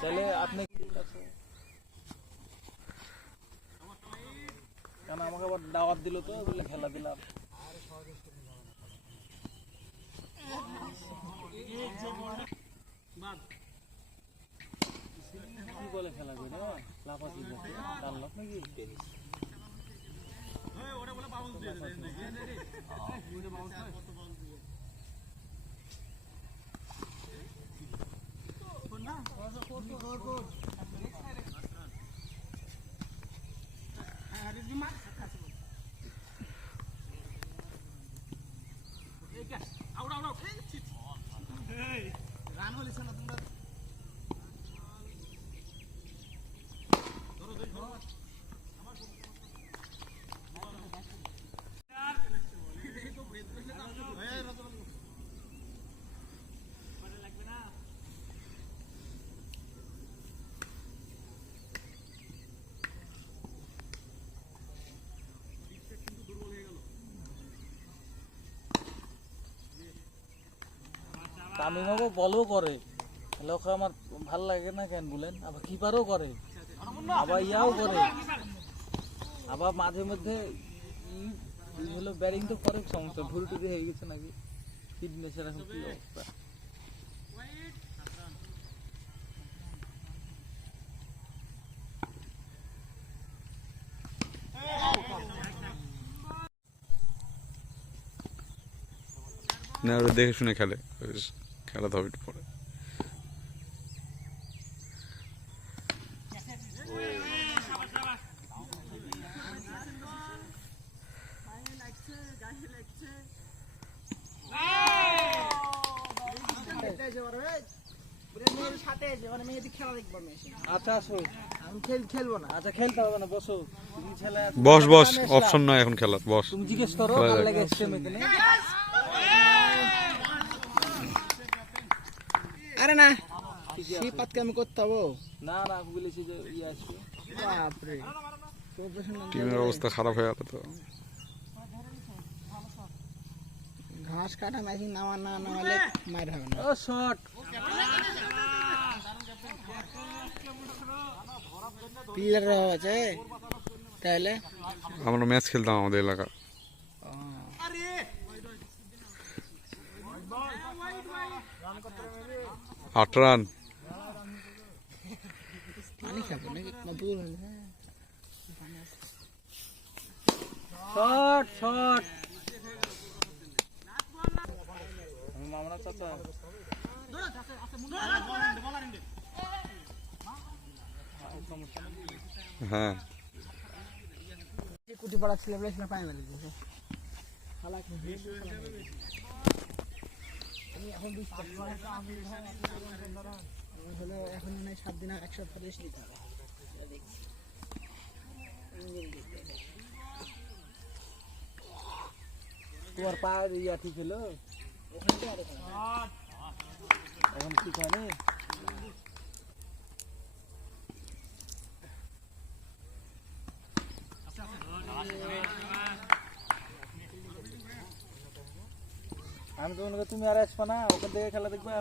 তাহলে আপনি কেন আমাকে আবার দাওয়াত দিল তো বলে খেলা দিলাম। কি বলে খেলা করে লাফাচ্ছি তার লোক নাকি তামিমাকে বলও করে, লোক আমার ভাল লাগে না কেন বলেন, আবার কিপারও করে, আবার ইয়াও করে, আবার মাঝে মধ্যে হলো ব্যাটিং তো করে। সমস্যা ভুল টুকি হয়ে গেছে নাকি ফিটনেসের এখন কি অবস্থা। না ওরা দেখে শুনে খেলে, খেলাতে হবে পরে। আচ্ছা আসো, আমি খেলবো না। আচ্ছা খেলতে হবে না, বসো। বস বস, অপশন নাই এখন খেলার, বস। তুমি জিজ্ঞেস করো ভালো লাগে স্টেমে কেন। আরে না শিপাতকে আমি করতে হবো না না বলেছি যে ইয়ে আসবে। বাপরে টিমের অবস্থা খারাপ হয়ে গেল তো। ঘাস কাটা মেশিন নামালে মার হবে না। ও শট প্লেয়ার আছে তাহলে আমরা ম্যাচ খেলতাম আমাদের এলাকা। 8 রান। পানি খাবো নাকি শট শট মামরা চাচা হ্যাঁ কুটি পড়া ছিল বলে পানি মেলে দিয়েছে। এখন হলো এখন 7 দিন 140 দিতে হবে। তোমার পা ইয়া ঠিক হলো এখন ঠিক হয়নি। আমি তো মনে করি তুমি আর আসবা না, ওখান থেকে খেলা দেখবা।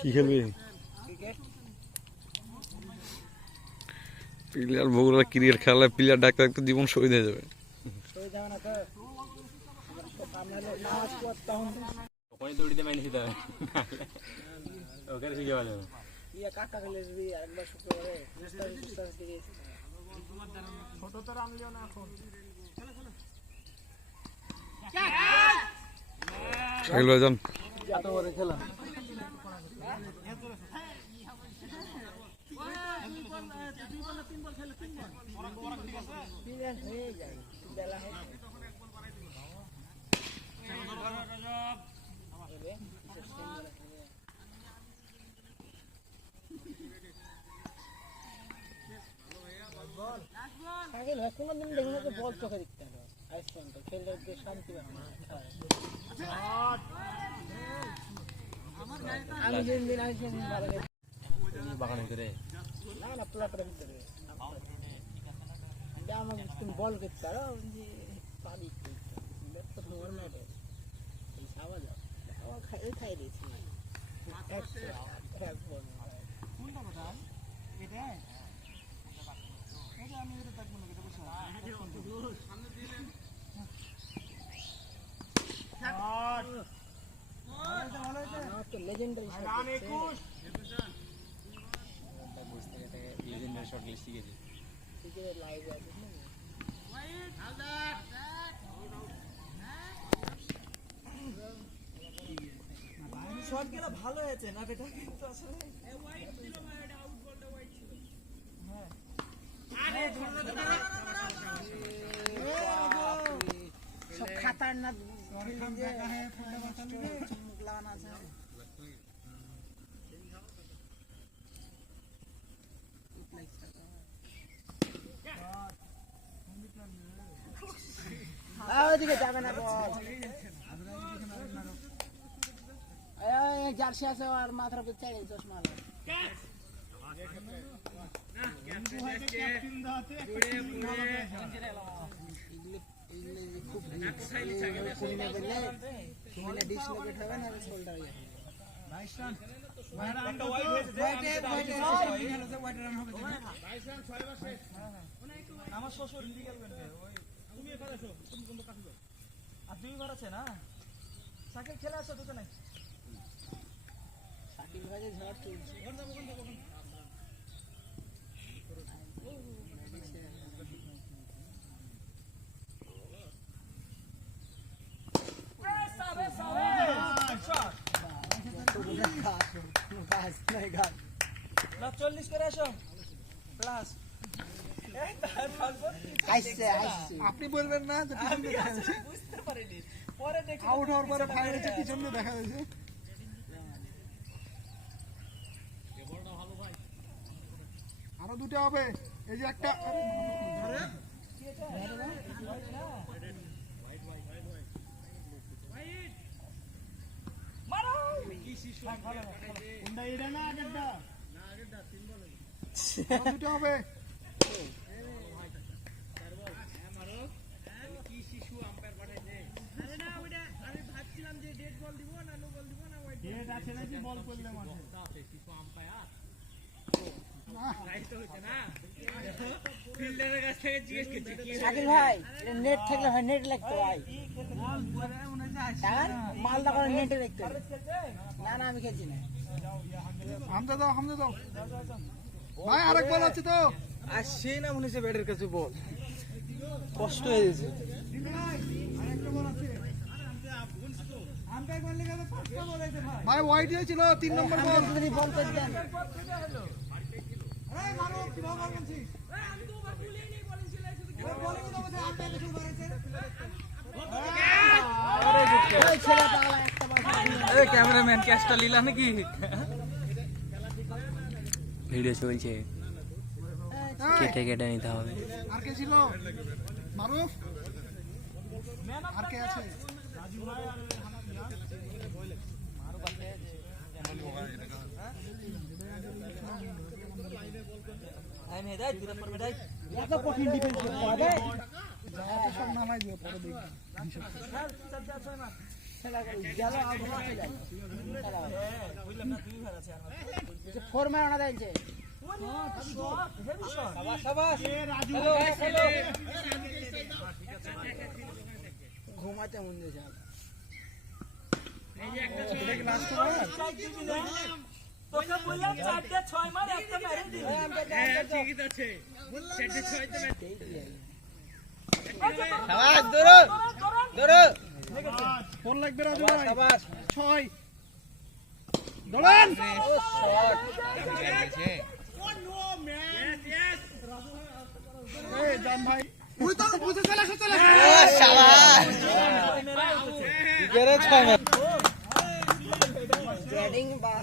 কি খেলবি? প্লেয়ার বগুড়া ক্রিকেট খেলায় প্লেয়ার ডাকতে ডাকতে জীবন শহীদ হয়ে যাবে। দৌড়িতে মাইনে দিতে হবে ওখানে শিখে ভালো খেলা। শাকিল ভাই কোনোদিন দেখি না যে বল চোখে দেখতে হবে আইস পর্যন্ত খেললে যে শান্তি পাবে না আমি যেদিন আইস সেদিন ভালো বাগানের ভিতরে না না প্লাটের ভিতরে আমাকে তুমি বল করতে পারো যে পাবি তো তোমার ম্যাটে এই সাবা যাও আমার খাই দিয়েছি এক বল কোনটা কথা এটা এটা আমি এটা থাকবো না এটা বসে সামনে দিলেন ভালো হয়েছে তো লেজেন্ডারি শট রান 21 বুঝতে গেছে লেজেন্ডারি শট লিস্টে গেছে ঠিক আছে লাইভ আছে না ওয়াইড হালদার শটগুলো ভালো হয়েছে না এটা কিন্তু আসলে ওয়াইড ছিল ভাই এটা আউট বলটা ওয়াইড ছিল হ্যাঁ আরে সব খতরনাক ফিল্ডিং যে মুখ লাগানো আছে ওদিকে যাবে না বল এই জার্সি আছে আর মাথার উপর চাই চশমা খুব ডিসলোকেট হবে না শোল্ডার আমার শ্বশুর লিগ্যাল ব্যাংকে ওই তুমি এখানে আছো তুমি কোন কাছে যাও আর দুই বার আছে না সাইকেল খেলে আসো দুটো নাই সাইকেল বাজে ঝড় চলছে কোন যাবো না 40 করে আসো প্লাস আপনি বলবেন না যে পিছনে দেখা যাচ্ছে বুঝতে পারিনি পরে দেখি আউট হওয়ার পরে ফায়ার হচ্ছে পিছনে দেখা যাচ্ছে এই বলটা ভালো ভাই আরো দুটো হবে এই যে একটা আরে কি এটা হোয়াইট মারো কি শিশু কোনটা এটা না আগেরটা না আগেরটা তিন বলে আরো দুটো হবে শাকিল ভাই নেট থাকলে হয় নেট লাগতো ভাই মালদা করে নেটে দেখতে না না আমি খেলছি না হামদা দাও ভাই আরেক বল আছে তো আর সে না মনে হচ্ছে ব্যাটের কাছে বল কষ্ট হয়ে গেছে ভাই ওয়াইড ছিল 3 নম্বর বল যদি বল করে দেন আরে মারো কি বল বলছিস আমি তো ওভার বলেই নেই বলিং ছিল শুধু বলিং তো বলছে আপনি এত শুরু করেছে আরে এই ছেলে পাগলা একটা বল এই ক্যামেরাম্যান ক্যাচটা লিলা নাকি ভিডিও চলছে কেটে কেটে নিতে হবে আর কে ছিল মারুফ আর কে আছে রাজু ভাই আর মারুফ আছে আই নে দাই দিরা পর দাই এত কঠিন ডিফেন্স করতে হবে এত সব নামাই দিও পরে দেখি স্যার চার ছয় মার খেলা গেল আউট হয়ে যায় খেলা বুঝলাম না দুই ভাগ আছে আমার যে ফোর ম্যান না দেনছে ঘুমাতে মন দিয়েছে তোকে বললাম 4-6 মার একটা মেরে দিল হ্যাঁ ঠিকই আছে 4-6 তো শাবাশ দৌড়ো ফোন লাগবে রাজু ভাই শাবাশ 6 দৌড়ান ও শট গেছে ও নো ম্যান ইয়েস রাজু ভাই এই জান ভাই ওই তো বুঝে চলে আসো ও শাবাশ গেরে 6 ব্যাটিং বা